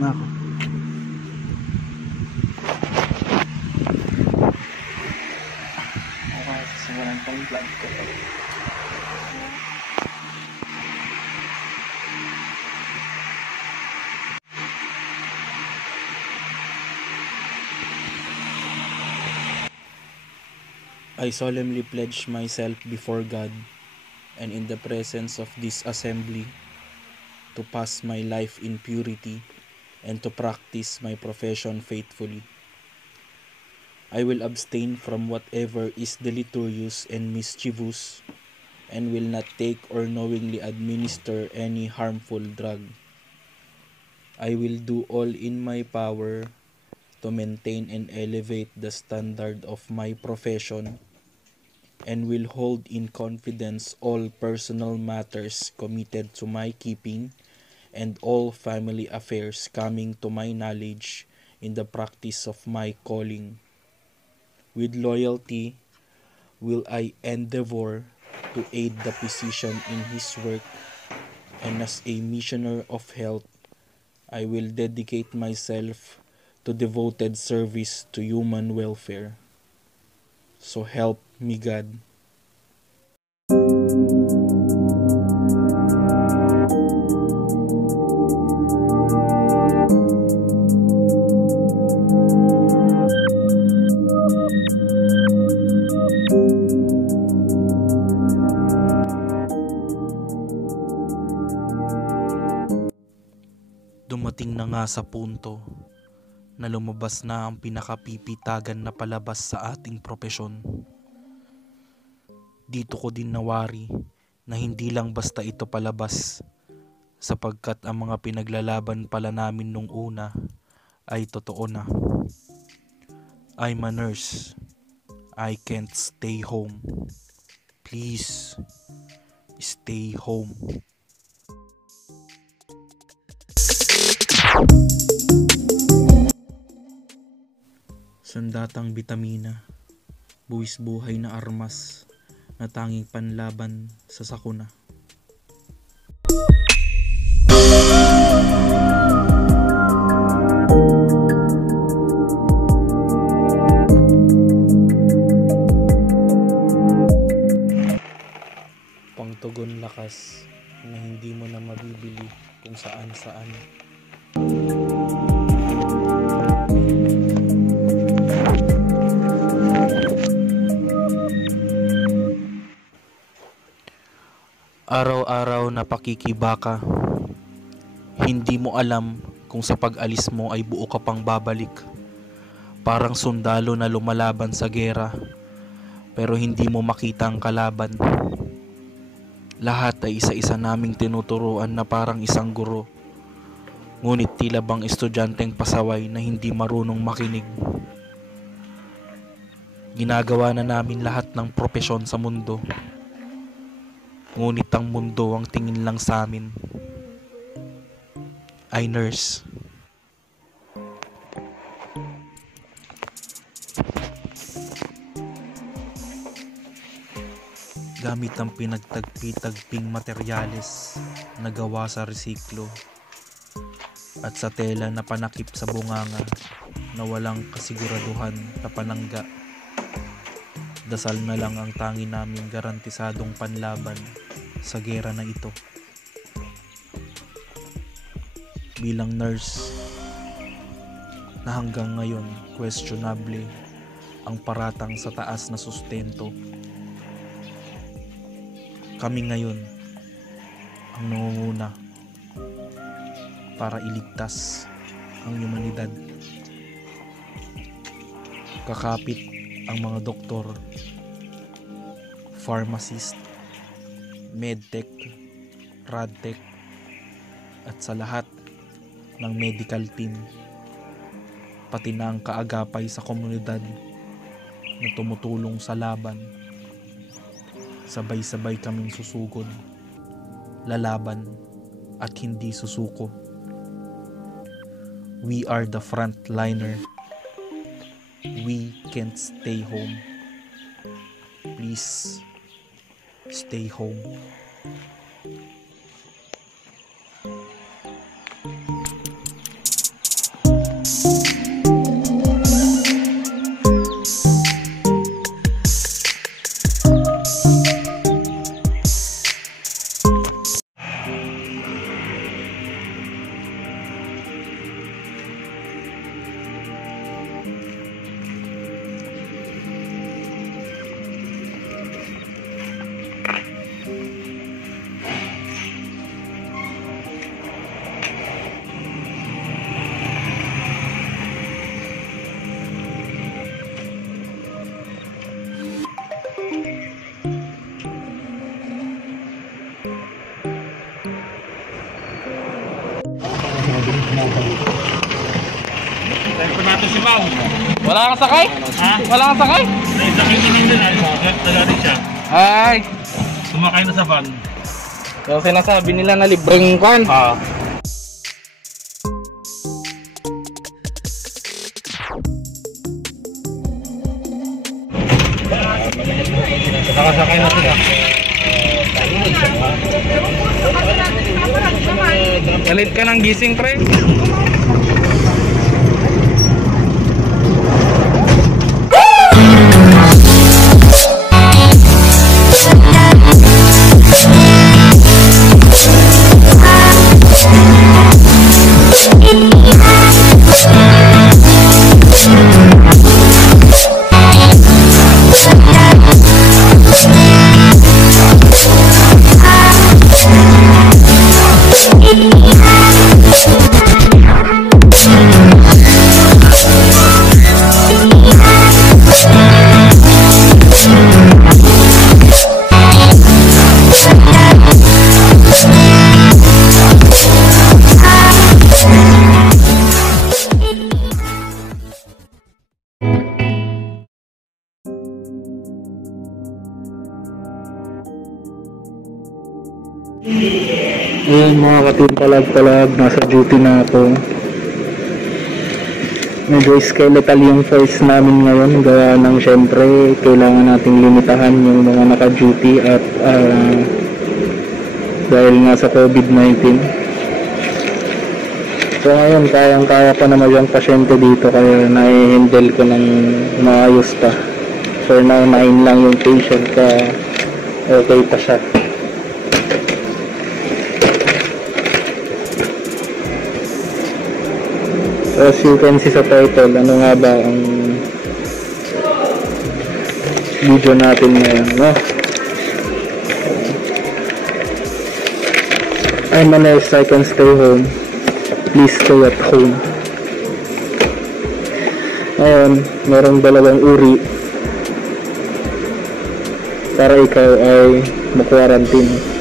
Nako. Okay, simulan ko yung vlog ko. I solemnly pledge myself before God and in the presence of this assembly to pass my life in purity and to practice my profession faithfully. I will abstain from whatever is deleterious and mischievous and will not take or knowingly administer any harmful drug. I will do all in my power to maintain and elevate the standard of my profession and will hold in confidence all personal matters committed to my keeping and all family affairs coming to my knowledge in the practice of my calling. With loyalty will I endeavor to aid the physician in his work, and as a missioner of health, I will dedicate myself to devoted service to human welfare. So help me God. Dumating na nga sa punto na lumabas na ang pinakapipitagan na palabas sa ating propesyon. Dito ko din nawari na hindi lang basta ito palabas, sapagkat ang mga pinaglalaban pala namin nung una ay totoo na. I'm a nurse. I can't stay home. Please, stay home. Sandatang bitamina, buwis buhay na armas na tanging panlaban sa sakuna. Pangtugon lakas na hindi mo na mabibili kung saan-saan. Araw-araw na pakikibaka. Hindi mo alam kung sa pag-alis mo ay buo ka pang babalik. Parang sundalo na lumalaban sa gera, pero hindi mo makita ang kalaban. Lahat ay isa-isa naming tinuturuan na parang isang guro. Ngunit tila bang estudyanteng pasaway na hindi marunong makinig. Ginagawa na namin lahat ng propesyon sa mundo. Ngunit ang mundo ang tingin lang sa amin ay nurse. Gamit ang pinagtagpi-tagping materyales na gawa sa resiklo at sa tela na panakip sa bunganga na walang kasiguraduhan na panangga. Dasal na lang ang tangi naming garantisadong panlaban sa gera na ito. Bilang nurse na hanggang ngayon questionable ang paratang sa taas na sustento, kami ngayon ang nangunguna para iligtas ang humanidad. Kakapit ang mga doktor, pharmacist, medtech, radtech, at sa lahat ng medical team, pati na ang kaagapay sa komunidad na tumutulong sa laban. Sabay-sabay kaming susugod, lalaban at hindi susuko. We are the frontliner. We can't stay home. Please, stay home. Tempo natin si Mau. Wala kang sakay? Ha? Wala kang sakay? Ay, sakay ko lang din. Ay, bakit? Dala rin siya. Ay! Sumakay na sa van. So sinasabi nila na libreng kwan. Nakasakay na sila. Galit ka ng gising, pre. Ayun mga katimpalag-palag, nasa duty na ako. Medyo skeletal yung force namin ngayon, gawa ng syempre kailangan nating limitahan yung mga naka-duty at dahil nga sa COVID-19. So ngayon kayang-kaya pa naman yung pasyente dito, kaya nai-handle ko ng maayos pa. For now 9 lang yung patient, okay pa siya. As you can see sa title, ano nga ba ang video natin ngayon, no? I'm a nurse, I can stay home. Please stay at home. Ngayon, merong dalawang uri para ikaw ay ma-quarantine.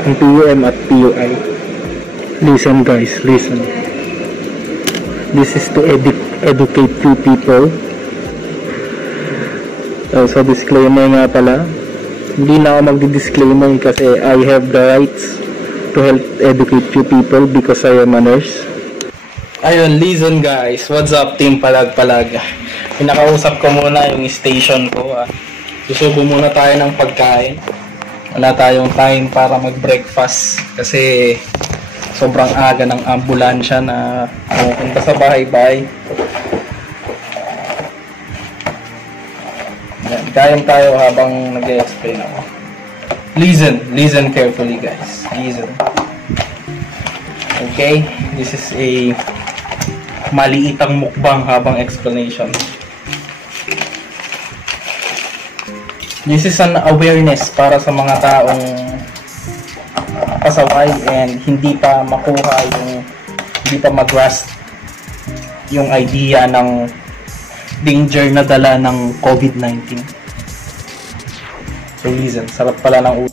Ang PUM at PUI. Listen guys, listen. This is to educate you people. So disclaimer nga pala, hindi na ako magdi-disclaimer kasi I have the rights to help educate you people because I am a nurse. Ayun, listen guys, what's up team palag-palag. Pinakausap ko muna yung station ko. Susubo muna tayo ng pagkain. Wala tayong time para mag-breakfast kasi sobrang aga ng ambulansya na pupunta sa bahay-bahay. Kain tayo habang nag-explain ako. Listen carefully guys. Listen. Okay, this is a maliitang mukbang habang explanation. This is an awareness para sa mga taong pasaway and hindi pa makuha hindi pa mag-grasp yung idea ng danger na dala ng COVID-19. So listen, sarap pala ng ulo.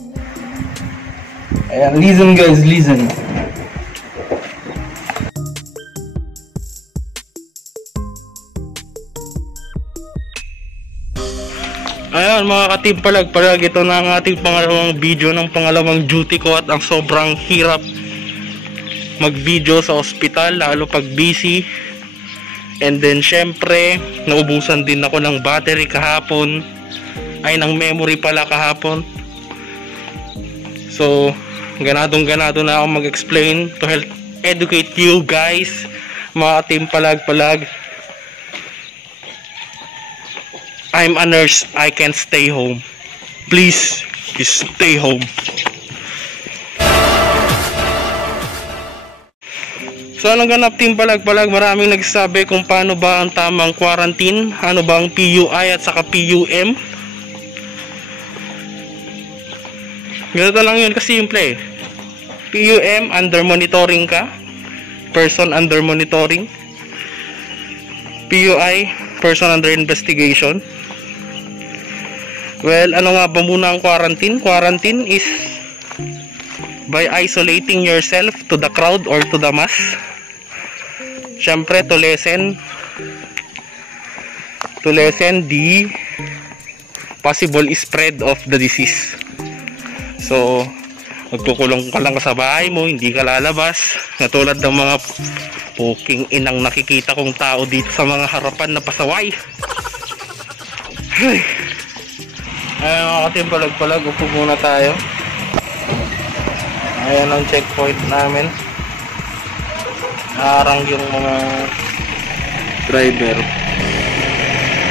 Ayan, listen guys, listen. Ayan mga katimpalag-palag, ito na ang ating pangalawang video ng pangalawang duty ko at ang sobrang hirap mag-video sa ospital lalo pag busy. And then syempre naubusan din ako ng battery kahapon, ay ng memory pala kahapon. So ganado na ako mag-explain to help educate you guys mga katimpalag-palag. I'm a nurse, I can stay home. Please, stay home. So anong ganap team palag-palag? Maraming nagsasabi kung paano ba ang tamang quarantine, ano ba ang PUI at saka PUM. Ganito lang yun, kasi simple. PUM, under monitoring ka, person under monitoring. PUI, person under investigation. Well, ano nga ba muna ang quarantine? Quarantine is by isolating yourself to the crowd or to the mass. Syempre, to lessen the possible spread of the disease. So, magkukulong ka lang sa bahay mo, hindi ka lalabas. Katulad ng mga puking inang nakikita kong tao dito sa mga harapan na pasaway. Ay, mga katimbalag-palag, upo muna tayo. Ayan ang checkpoint namin. Naarang yung mga driver.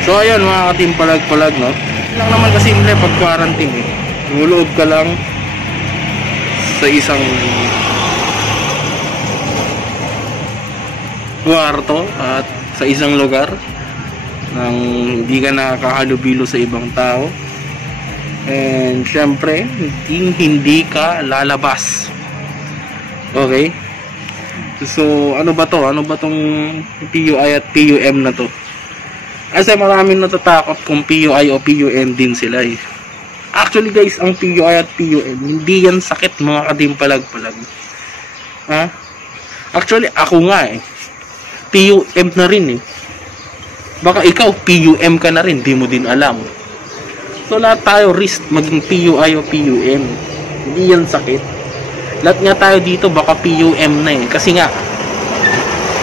So ayan mga katimpalag-palag, no? Lang naman kasimple pag quarantine eh. Luloob ka lang sa isang kwarto at sa isang lugar nang hindi ka nakakahalubilo sa ibang tao. And syempre, hindi ka lalabas. Okay? So, ano ba to? Ano ba tong PUI at PUM na to? Kasi maraming natatakot kung PUI o PUM din sila eh. Actually guys, ang PUI at PUM, hindi yan sakit mga katimpalag-palag. Ha? Actually, ako nga eh. PUM na rin eh. Baka ikaw, PUM ka na rin, di mo din alam. So lahat tayo risk maging PUI o PUM. Hindi yan sakit. Lahat nga tayo dito baka PUM na eh. Kasi nga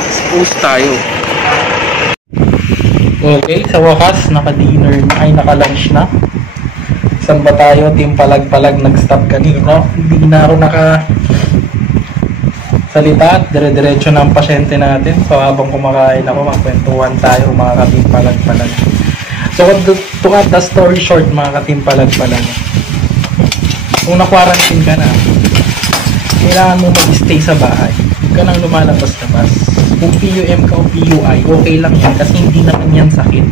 exposed tayo. Okay, sa wakas naka-dinner na ay naka-lunch na. Saan ba tayo? Timpalag-palag nag-stop kanino. Hindi na ako salita at dire-diretso ng pasyente natin. So habang kumakain ako, magkwentuhan tayo mga katimpalag-palag. So to cut the story short mga katimpalag-palag, kung na-quarantine ka na, kailangan mo mag-stay sa bahay. Huwag ka nang lumalabas-labas. Kung PUM ka o PUI, okay lang yan kasi hindi naman yan sakit.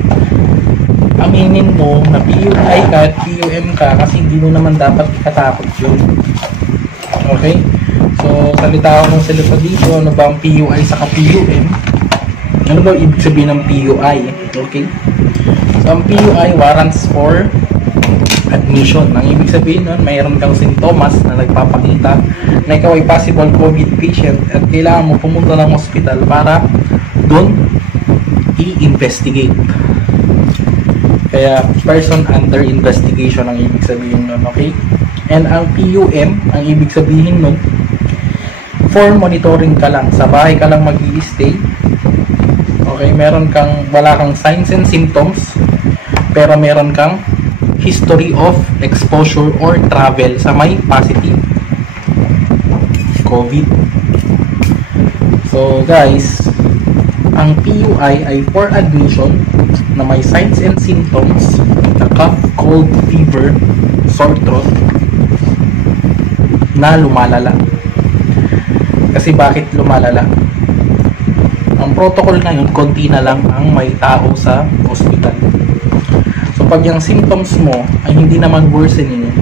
Aminin mo na PUI ka at PUM ka kasi hindi mo naman dapat ikatakot yun. Okay? So salita ako ng salita dito, ano ba ang PUI sa PUM? Ano ba ibig sabihin ng PUI? Okay? So, ang PUI, warrants for admission. Ang ibig sabihin nun, mayroon kang sintomas na nagpapakita na ikaw ay possible COVID patient at kailangan mo pumunta ng hospital para doon i-investigate. Kaya, person under investigation ang ibig sabihin nun, okay? And ang PUM, ang ibig sabihin nun, for monitoring ka lang. Sa bahay ka lang mag-i-stay. Okay, wala kang signs and symptoms, pero meron kang history of exposure or travel sa may positive COVID. So guys, ang PUI ay for admission na may signs and symptoms na cough, cold, fever, sore throat na lumalala. Kasi bakit lumalala? Ang protocol ngayon, konti na lang ang may tao sa hospital. So pag yung symptoms mo ay hindi naman worsening,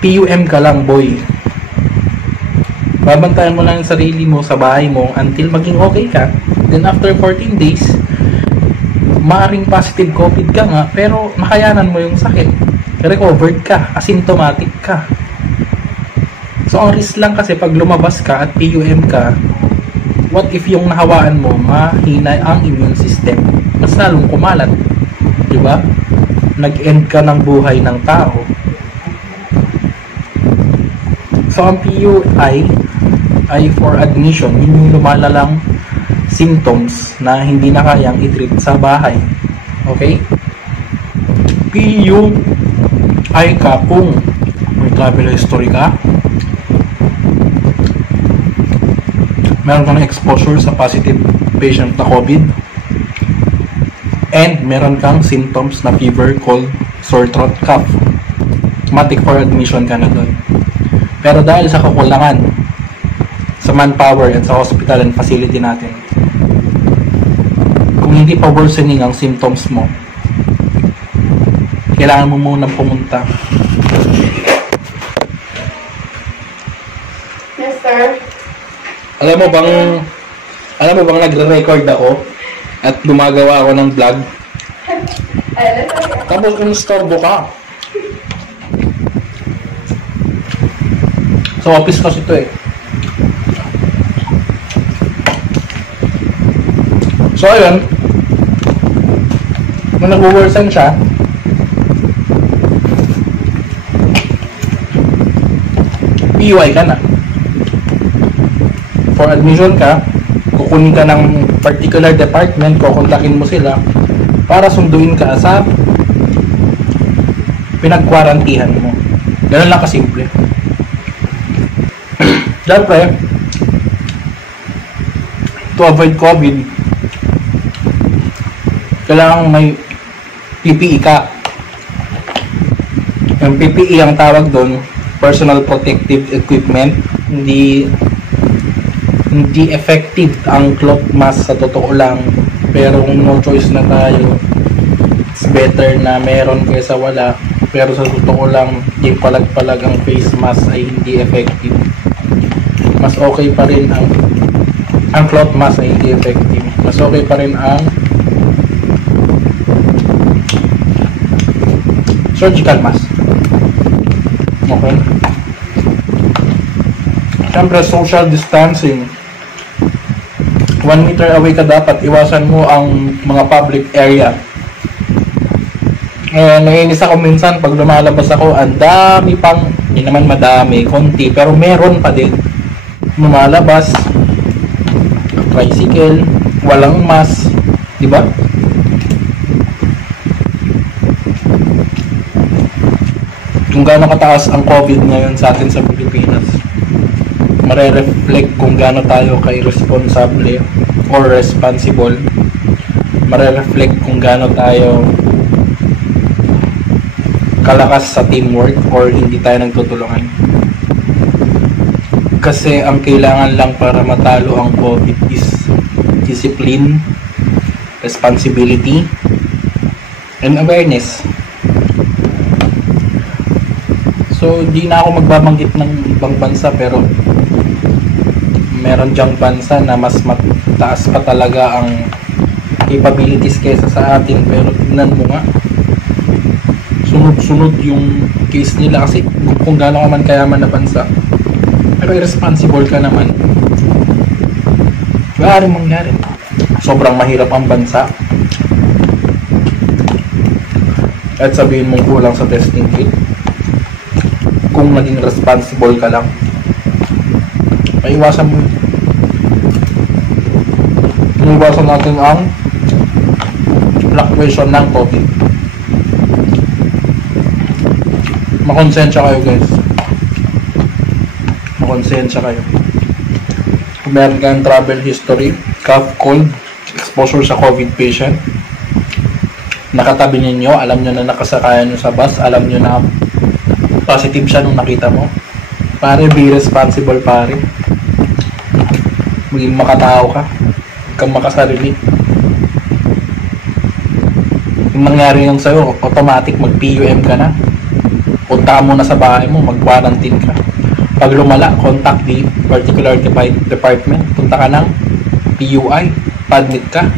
PUM ka lang boy. Babantayan mo lang yung sarili mo sa bahay mo until maging okay ka. Then after 14 days, maaring positive COVID ka nga, pero nakayanan mo yung sakit. Recovered ka, asymptomatic ka. So ang risk lang kasi pag lumabas ka at PUM ka, what if yung nahawaan mo mahina ang immune system, mas lalong kumalat, di ba? Nag-end ka ng buhay ng tao. So ang PUI ay for admission, yun yung lumalalang symptoms na hindi na kayang i-treat sa bahay. Okay? PUI ka kung may travel history ka, meron kang exposure sa positive patient na COVID, and meron kang symptoms na fever, cold, sore throat, cough, automatic for admission ka na doon. Pero dahil sa kakulangan sa manpower at sa hospital and facility natin, kung hindi pa worsening ang symptoms mo, kailangan mo munang pumunta. Yes, sir. Alam mo bang nagre-record ako at gumagawa ako ng vlog? Tapos instorbo ka. Sa office kasi ito eh. So ayun, kung nag-worsen siya, PUI ka na. For admission ka, kukunin ka ng particular department, kukontakin mo sila para sunduin ka sa pinag-quarantihan mo. Ganun lang kasimple. Siyempre, to avoid COVID, kailangan may PPE ka. Yung PPE ang tawag doon, personal protective equipment. Hindi effective ang cloth mask sa totoo lang, pero kung no choice na tayo, it's better na meron kaysa wala. Pero sa totoo lang, yung palag-palag ang face mask ay hindi effective. Mas okay pa rin ang cloth mask ay hindi effective. Mas okay pa rin ang surgical mask. Okay? Siyempre, social distancing. 1 meter away ka dapat. Iwasan mo ang mga public area. Naiinis ako minsan pag lumalabas ako, ang dami pang, hindi naman madami, konti, pero meron pa din lumalabas, tricycle, walang mask, di ba? Kung gaano kataas ang COVID ngayon sa atin sa Pilipinas, mare-reflect kung gaano tayo ka-irresponsible or responsible. Mare-reflect kung gaano tayo kalakas sa teamwork or hindi tayo nagtutulungan. Kasi ang kailangan lang para matalo ang COVID is discipline, responsibility, and awareness. So, di na ako magbabanggit ng ibang bansa, pero meron dyang bansa na mas mataas pa talaga ang capabilities kaysa sa atin, pero tingnan mo nga, sunod-sunod yung case nila kasi kung gaano ka man kayaman na bansa, pero irresponsible ka naman, wala rin mangyari. Sobrang mahirap ang bansa at sabihin mong kulang sa testing kit kung naging responsible ka lang. Maiwasan mo. Iwasan natin ang fluctuation ng COVID. Makonsensya kayo, guys. Makonsensya kayo. Kung meron kayong travel history, cough, cold, exposure sa COVID patient, nakatabi ninyo, alam nyo na nakasakayan nyo sa bus, alam nyo na positive siya nung nakita mo, pare, be responsible, pare. Maging makatao ka, huwag kang makasarili. Yung nangyari yung sa'yo, automatic mag-PUM ka na. Punta mo na sa bahay mo, mag-quarantine ka. Pag lumala, contact the particular department. Punta ka ng PUI, padmit ka.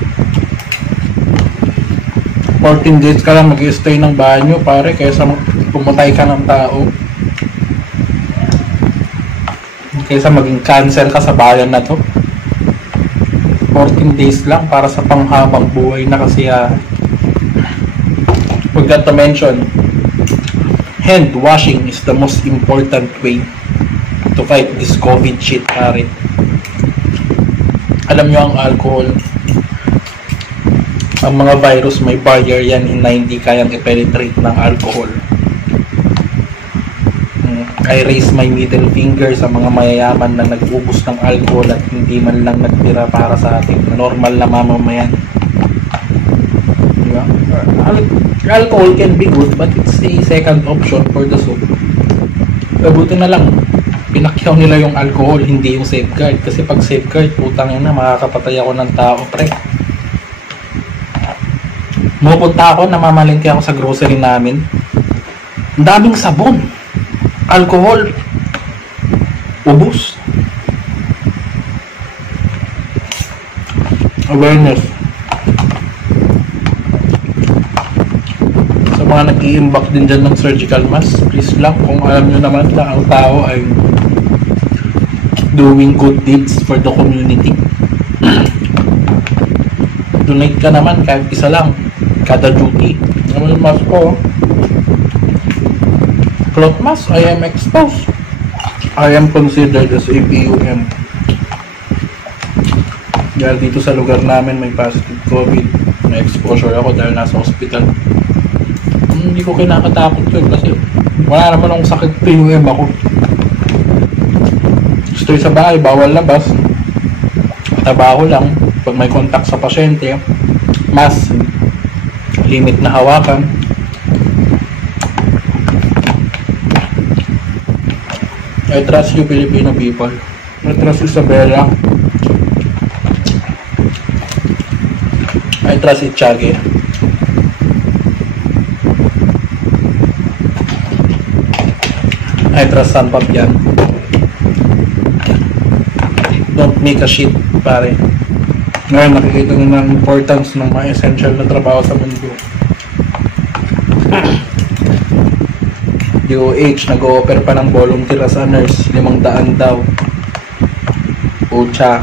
14 days ka lang mag-stay ng bahay nyo, pare, kaysa pumatay ka ng tao. Kaysa maging cancer ka sa bayan na to. 14 days lang para sa panghabang buhay na kasiyahan. Forgot to mention, hand washing is the most important way to fight this COVID shit, pare. Alam nyo ang alcohol, ang mga virus may barrier yan na hindi kayang i-penetrate ng alcohol. I raise my middle finger sa mga mayayaman na nag-ubos ng alcohol at hindi man lang nagtira para sa ating normal na mamamayan. Diba? Alcohol can be good, but it's a second option for the soul. Buti na lang pinakyaw nila yung alcohol, hindi yung safeguard. Kasi pag safeguard, putang ina, makakapatay ako ng tao, pre. Mupunta ako, namamalengke ako sa grocery namin. Ang daming sabon, alcohol, ubos. Awareness. mga nag-i-imbak din dyan ng surgical mask, please lang, kung alam nyo naman na ang tao ay doing good deeds for the community. Donate ka naman kahit isa lang kada duty. Ano yung mask ko? Cloth mask, I am exposed. I am considered as a PUM. Dahil dito sa lugar namin may positive COVID, may exposure ako dahil nasa hospital. Hindi ko kinakatakot yun kasi wala naman akong sakit, PUM ako. Stay sa bahay, bawal labas. Trabaho lang. Pag may contact sa pasyente, mas limit na hawakan. I trust you, Filipino people. I trust Isabela. I trust Itchage. I trust San Fabian. Don't make a shit, pare. Ngayon, nakikita nyo ng importance ng mga essential na trabaho sa mundo. DOH, nag-o-offer pa ng volunteer as a nurse, 500 daw. Pucha.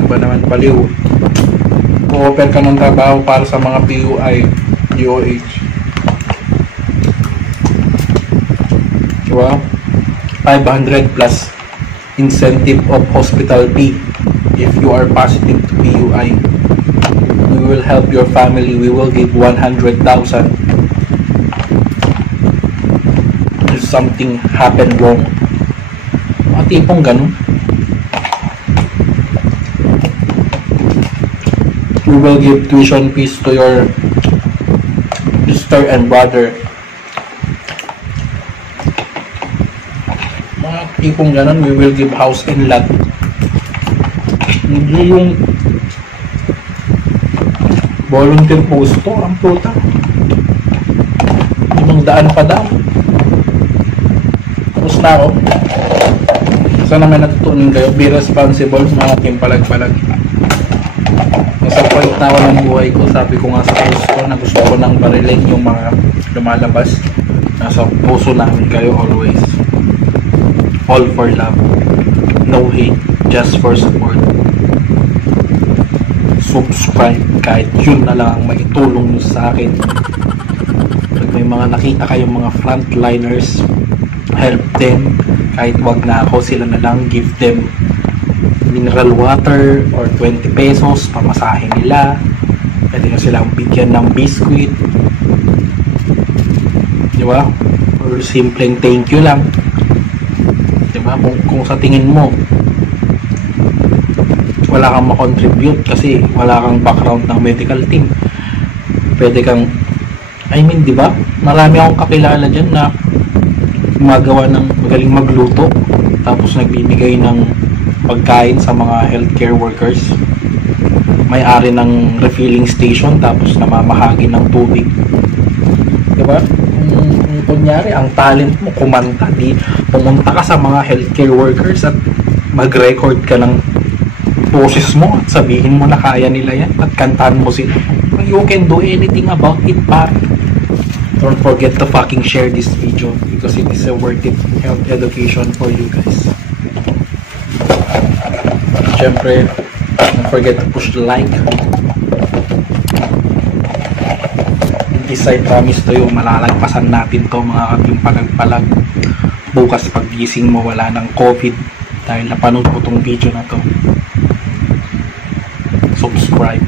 Diba naman baliw? O-offer ka ng trabaho para sa mga PUI, DOH. Diba? 500 plus incentive of hospital fee if you are positive to PUI. We will help your family. We will give 100,000 if something happened wrong. Mga tipong ganun. We will give tuition fees to your sister and brother. Tipong ganun, we will give house and lot. Hindi yung volunteer post to, ang puta. 500 pa daw. Tapos na ako. Sana may natutunan kayo. Be responsible sa mga timpalag-palag. Nasa point na ako ng buhay ko. Sabi ko nga sa post ko na gusto ko nang barilin yung mga lumalabas. Nasa puso namin kayo always. All for love, no hate, just for support. Subscribe kahit yun na lang ang maitulong nyo sa akin. Pag may mga nakita kayong mga frontliners, help them. Kahit wag na ako, sila na lang, give them mineral water or 20 pesos pamasahe nila. Pwede nyo silang bigyan ng biscuit, diba? Or simpleng thank you lang. Diba? Kung sa tingin mo wala kang makontribute kasi wala kang background ng medical team, pwede kang, diba? Marami akong kakilala dyan na gumagawa ng magaling magluto tapos nagbibigay ng pagkain sa mga healthcare workers, may-ari ng refilling station tapos namamahagi ng tubig, diba? Kunyari, ang talent mo kumanta, di pumunta ka sa mga healthcare workers at mag-record ka ng boses mo at sabihin mo na kaya nila yan at kantahan mo sila. You can do anything about it, par. Don't forget to fucking share this video because it is a worth it health education for you guys. Siyempre, don't forget to push the like. I promise to you, malalagpasan natin to mga katimpalag-palag. Bukas paggising mo wala ng COVID dahil napanood mo tong video na to. Subscribe.